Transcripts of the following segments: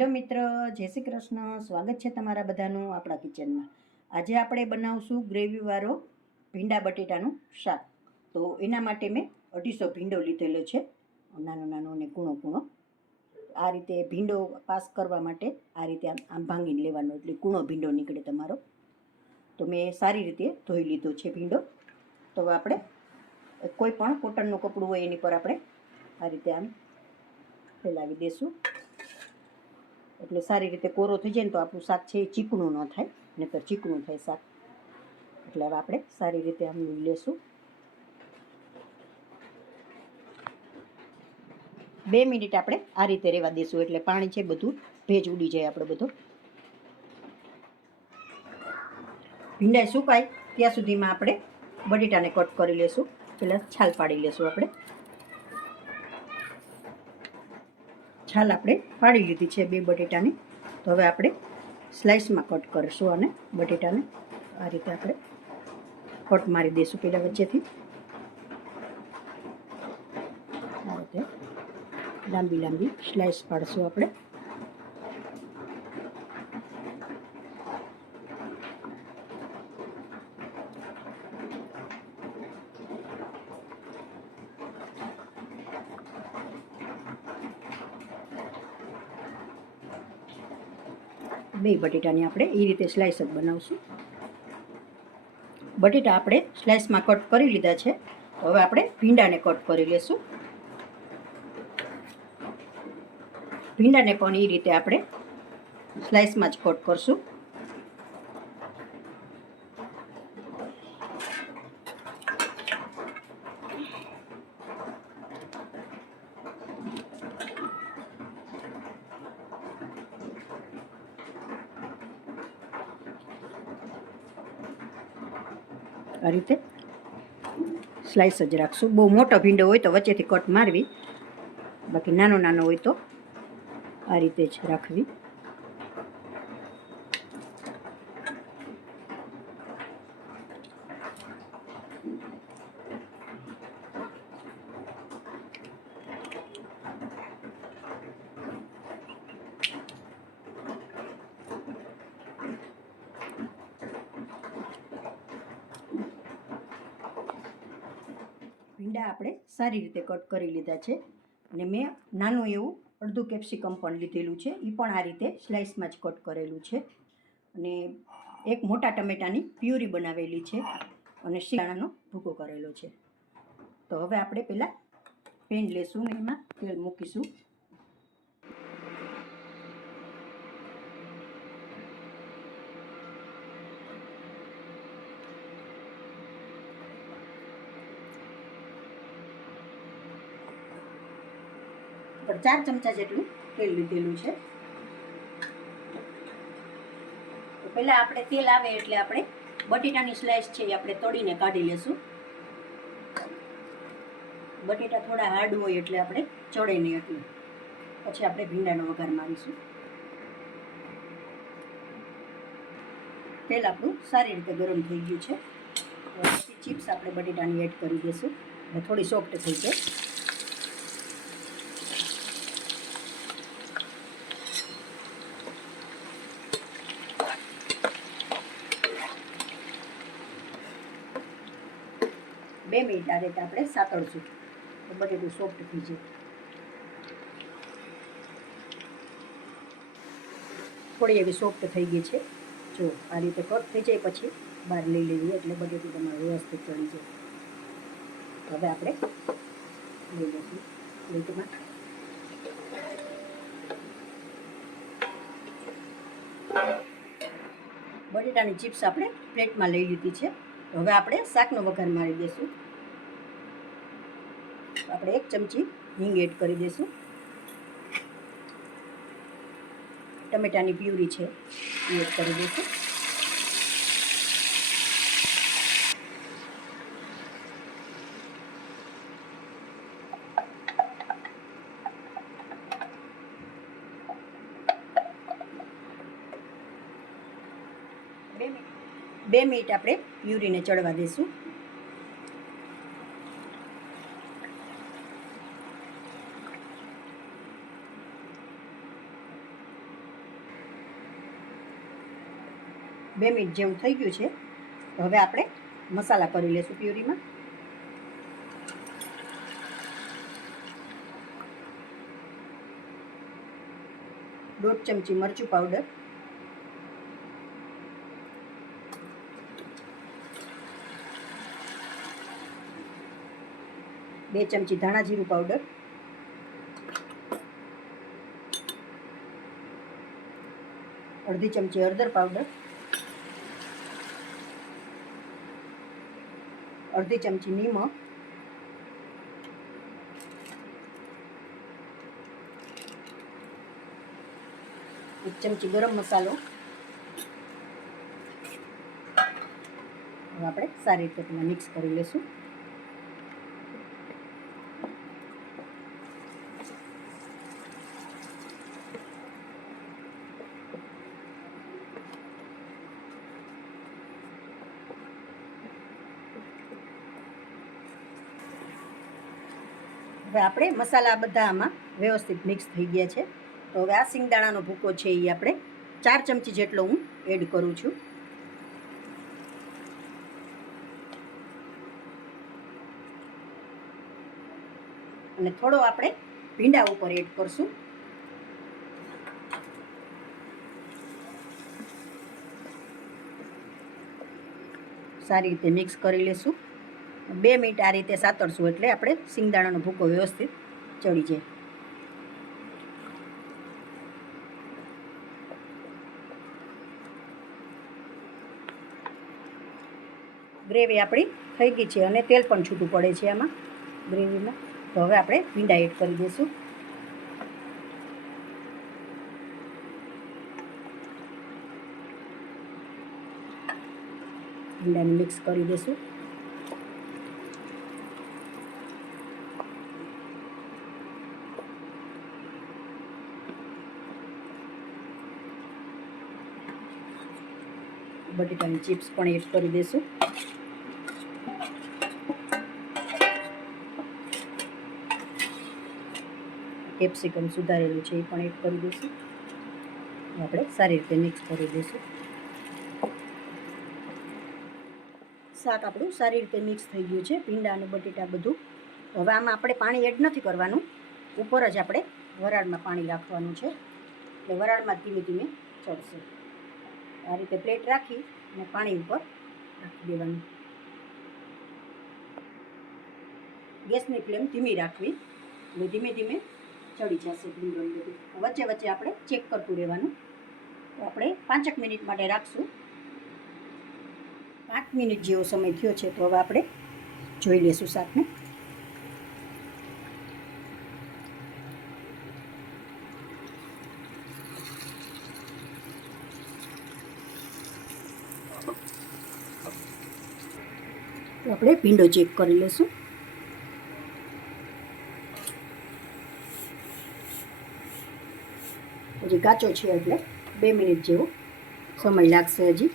Hello મિત્ર, જય શ્રી કૃષ્ણ. સ્વાગત છે તમારા બધાનું આપણા કિચનમાં. આજે આપણે બનાવશું ગ્રેવીવાળો ભીંડા બટેટાનું શાક. તો એના માટે મેં 250 ભીંડો લીધેલો છે, નાનો નાનો ને કૂણો કૂણો. આ રીતે ભીંડો પાસ કરવા માટે આ રીતે આમ ભાંગીને લેવાનો, એટલે કૂણો ભીંડો નીકળે તમારો. તો મેં સારી રીતે ધોઈ લીધો છે ભીંડો. તો હવે આપણે કોઈ પણ કોટનનું કપડું હોય એની પર આપણે આ રીતે આમ ફેલાવી દઈશું, એટલે સારી રીતે કોરો થઈ જાય ને તો આપણું શાક છે એ ચીકણું ન થાય, નહીંતર ચીકણું થાય શાક. એટલે હવે આપણે સારી રીતે આમ લઈ લેશું. 2 મિનિટ આપણે આ રીતે રહેવા દઈશું, એટલે પાણી છે બધું ભેજ ઉડી જાય આપણે બધો. ભીંડા સુકાય ત્યાં સુધીમાં આપણે બટેટાને કટ કરી લેશું. પહેલાં છાલ પાડી લેશું આપણે. છાલ આપણે પાડી લીધી છે 2 બટેટાની. તો હવે આપણે સ્લાઇસમાં કટ કરીશું અને બટેટાને આ રીતે આપણે કટ મારી દઈશું પહેલાં વચ્ચેથી. આ રીતે લાંબી લાંબી સ્લાઇસ પાડશું આપણે. બે બટેટાની આપણે એ રીતે સ્લાઇસ જ બનાવશું. બટેટા આપણે સ્લાઇસમાં કટ કરી લીધા છે. હવે આપણે ભીંડાને કટ કરી લેશું. ભીંડાને પણ એ રીતે આપણે સ્લાઇસમાં જ કટ કરશું. આ રીતે સ્લાઇસ જ રાખશું. બહુ મોટો ભીંડો હોય તો વચ્ચેથી કટ મારવી, બાકી નાનો નાનો હોય તો આ રીતે જ રાખવી. ભીંડા આપણે સારી રીતે કટ કરી લીધા છે, અને મેં નાનું એવું અડધું કેપ્સિકમ પણ લીધેલું છે, એ પણ આ રીતે સ્લાઇસમાં જ કટ કરેલું છે. અને એક મોટા ટમેટાની પ્યુરી બનાવેલી છે, અને શિયાળાનો ભૂકો કરેલો છે. તો હવે આપણે પહેલાં પેન લેશું ને એમાં તેલ મૂકીશું. પર 4 ચમચા જેટલું તેલ લીધેલું છે. તો પહેલાં આપણે તેલ આવે એટલે આપણે બટેટાની સ્લાઇસ છે એ આપણે તળીને કાઢી લેશું. બટેટા થોડા હાર્ડ હોય એટલે આપણે ચડે નહીં, એટલું પછી આપણે ભીંડાનો વઘાર મારીશું. તેલ આપણું સારી રીતે ગરમ થઈ ગયું છે. પછી ચિપ્સ આપણે બટેટાની એડ કરી દઈશું, એટલે થોડી સોફ્ટ થઈ જાય. બે મિનિટ આ રીતે આપણે સાતળશું તો બટેટું સોફ્ટ થઈ જાય. થોડી એવી સોફ્ટ થઈ ગઈ છે. જો આ રીતે કટ થઈ જાય પછી બહાર લઈ લેવી, એટલે બટેટું તમારું વ્યવસ્થિત ચડી જાય. હવે આપણે લઈ લઈશું પ્લેટમાં. બટેટાની ચિપ્સ આપણે પ્લેટમાં લઈ લીધી છે. હવે આપણે શાકનો વઘાર મારી દઈશું. આપણે 1 ચમચી હિંગ એડ કરી દઈશું. ટમેટાની પ્યુરી છે એ એડ કરી દઈશું. બે મિનિટ આપણે પ્યુરીને ચડવા દઈશું. 2 મિનિટ જેવું થઈ ગયું છે. તો હવે આપણે મસાલા કરી લઈશું પ્યુરીમાં. દોઢ ચમચી મરચું પાવડર, 2 ચમચી ધાણા જીરું પાવડર, 1/2 ચમચી હળદર પાવડર, 1/2 ચમચી નિમક, 1 ચમચી ગરમ મસાલો. હવે આપણે સારી રીતે તેને મિક્સ કરી લઈશું. હવે આપણે મસાલા બધા આમાં વ્યવસ્થિત મિક્સ થઈ ગયા છે. તો હવે આ સિંગદાણાનો ભૂકો છે એ આપણે 4 ચમચી જેટલો હું એડ કરું છું. અને થોડો આપણે ભીંડા ઉપર એડ કરશું. સારી રીતે મિક્સ કરી લેશું. 2 મિનિટ આ રીતે સાતળશું એટલે આપણે સિંગદાણાનો ભૂકો વ્યવસ્થિત ચડી જાય. ગ્રેવી આપણી થઈ ગઈ છે અને તેલ પણ છૂટું પડે છે આમાં ગ્રેવીમાં. તો હવે આપણે ભીંડા એડ કરી દઈશું. ભીંડાને મિક્સ કરી દઈશું. બટેટાની ચિપ્સ પણ એડ કરી દઈશું. કેપ્સિકમ સુધારેલું છે એ પણ એડ કરી દઈશું. આપણે સારી રીતે મિક્સ કરી દઈશું. શાક આપણું સારી રીતે મિક્સ થઈ ગયું છે, ભીંડા અને બટેટા બધું. હવે આમાં આપણે પાણી એડ નથી કરવાનું, ઉપર જ આપણે વરાળમાં પાણી રાખવાનું છે. એટલે વરાળમાં ધીમે ધીમે ચડશે. આ રીતે પ્લેટ રાખી અને પાણી ઉપર રાખી દેવાનું. ગેસની ફ્લેમ ધીમી રાખવી એટલે ધીમે ધીમે ચડી જશે ભીંડો બધું. વચ્ચે વચ્ચે આપણે ચેક કરતું રહેવાનું. તો આપણે 5 મિનિટ માટે રાખશું. 5 મિનિટ જેવો સમય થયો છે. તો હવે આપણે જોઈ લઈશું શાકને. તો આપણે ભીંડો ચેક કરી લઈશું. હજી કાચો છે એટલે 2 મિનિટ જેવો સમય લાગશે હજી.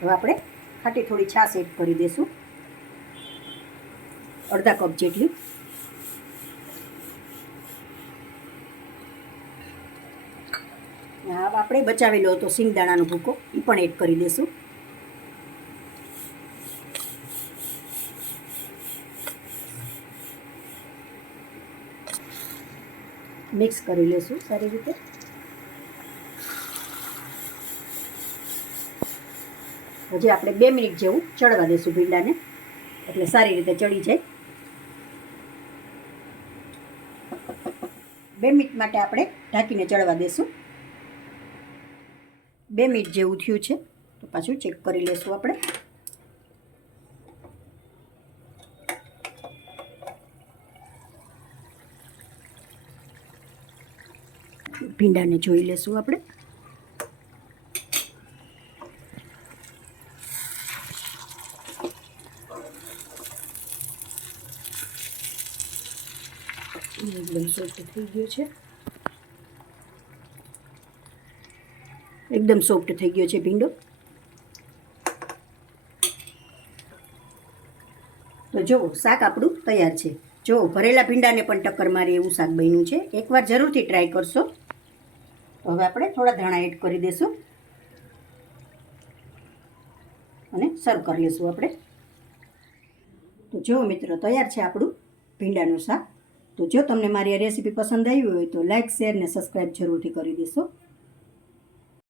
હવે આપણે ખાટી થોડી છાશ એડ કરી દઈશું, અડધા કપ જેટલી. હવે આપણે બચાવેલો હતો સિંગદાણાનો ભૂકો એ પણ એડ કરી દઈશું. મિક્સ કરી લઈશું સારી રીતે. હજી આપણે 2 મિનિટ જેવું ચડવા દઈશું ભીંડાને, એટલે સારી રીતે ચડી જાય. 2 મિનિટ માટે આપણે ઢાંકીને ચડવા દઈશું. 2 મિનિટ જેવું થયું છે તો પાછું ચેક કરી લઈશું આપણે. ભીંડાને જોઈ લઈશું આપણે. એકદમ સોફ્ટ થઈ ગયો છે. એકદમ સોફ્ટ થઈ ગયો છે ભીંડો. તો જુઓ શાક આપણું તૈયાર છે. જો ભરેલા ભીંડાને પણ ટક્કર મારી એવું શાક બન્યું છે. એકવાર જરૂરથી ટ્રાય કરશો. તો હવે આપણે થોડા ધાણા એડ કરી દઈશું. અને સર્વ કરી લઈશું આપણે. તો જો મિત્રો તૈયાર છે આપણું ભીંડાનું શાક. તો જો તમને મારી આ રેસીપી પસંદ આવી હોય તો લાઇક શેર ને સબસ્ક્રાઈબ જરૂરથી કરી દેશો.